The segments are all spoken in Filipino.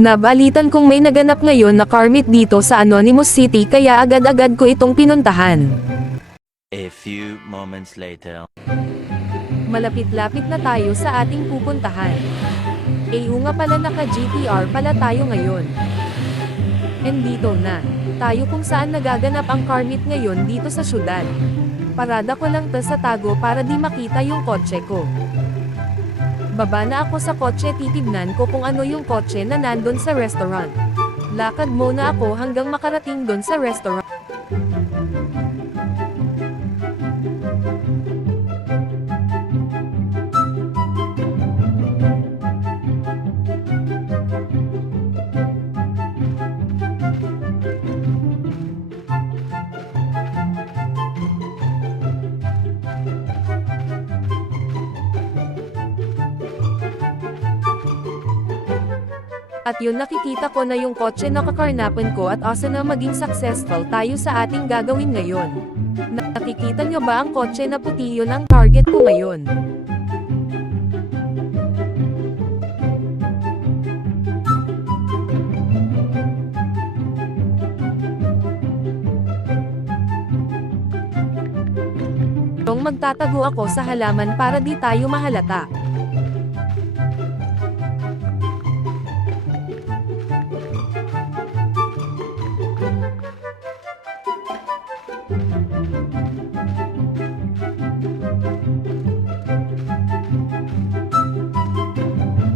Nabalitan kong may naganap ngayon na car meet dito sa Anonymous City kaya agad-agad ko itong pinuntahan. A few moments later. Malapit-lapit na tayo sa ating pupuntahan. Nga pala naka-GTR pala tayo ngayon. And dito na tayo kung saan nagaganap ang car meet ngayon dito sa syudad. Parada ko lang sa tago para di makita yung kotse ko. Baba na ako sa kotse, titignan ko kung ano yung kotse na nandun sa restaurant. Lakad muna ako hanggang makarating dun sa restaurant. At yun, nakikita ko na yung kotse na kakarnapan ko at asa na maging successful tayo sa ating gagawin ngayon. Nakikita nyo ba ang kotse na puti? Yun ang target ko ngayon. Magtatago ako sa halaman para di tayo mahalata.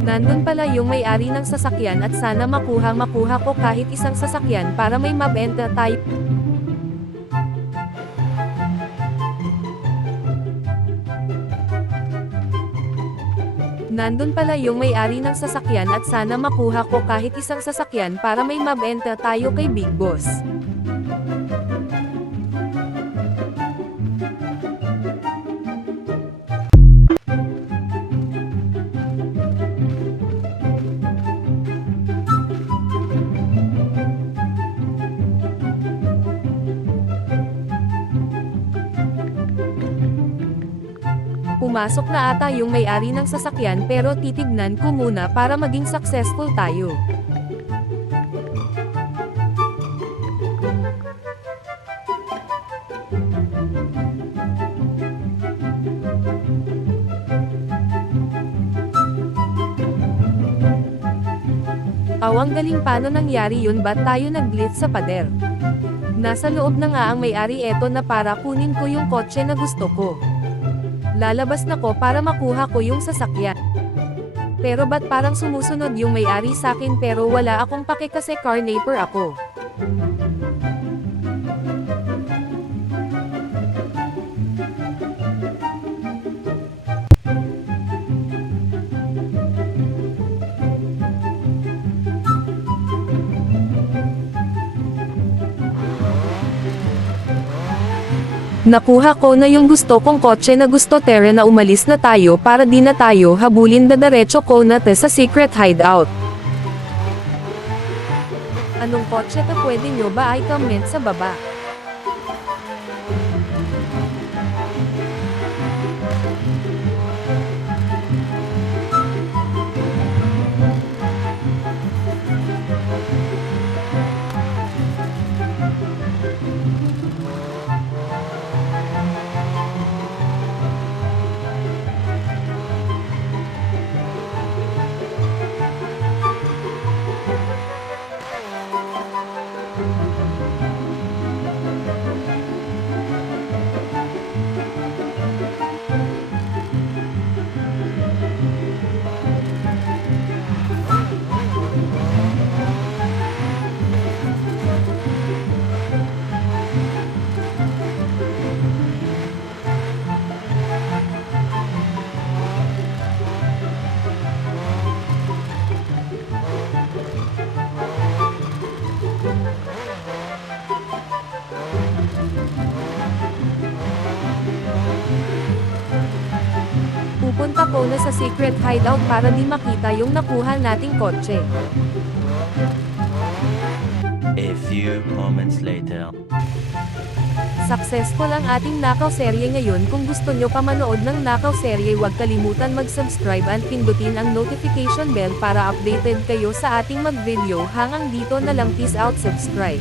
Nandun pala yung may-ari ng sasakyan at sana makuha ko kahit isang sasakyan para may mabenta tayo. Nandun pala yung may-ari ng sasakyan at sana makuha ko kahit isang sasakyan para may mabenta tayo kay Big Boss. Pumasok na ata yung may-ari ng sasakyan pero titignan ko muna para maging successful tayo. Ang galing, paano nangyari yun? Ba't tayo nag-glitch sa pader? Nasa loob na nga ang may-ari, eto na para kunin ko yung kotse na gusto ko. Lalabas na ko para makuha ko yung sasakyan. Pero ba't parang sumusunod yung may-ari sakin pero wala akong pake kasi carnapper ako. Nakuha ko na yung gusto kong kotse na gusto, tara na, umalis na tayo para di na tayo habulin, dadaretso ko na sa secret hideout. Anong kotse to? Pwede nyo ba i-comment sa baba? Pupunta ko na sa secret hideout para di makita yung nakuha nating kotse. A few moments later. Successful ang ating Nakaw serye ngayon. Kung gusto nyo pa manood ng Nakaw serye, huwag kalimutan mag-subscribe at pindutin ang notification bell para updated kayo sa ating mag-video. Hanggang dito na lang, peace out, subscribe.